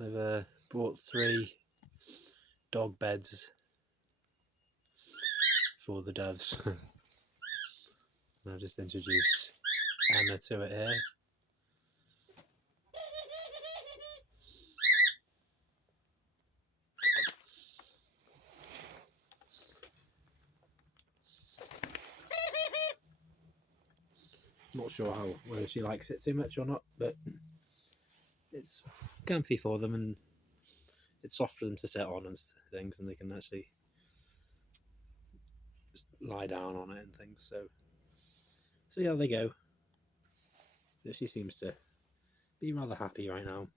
I've brought 3 dog beds for the doves. I'll just introduce Emma to it here. Not sure whether she likes it too much or not, but it's comfy for them and it's soft for them to sit on and things, and they can actually just lie down on it and things. So see how they go. But she seems to be rather happy right now.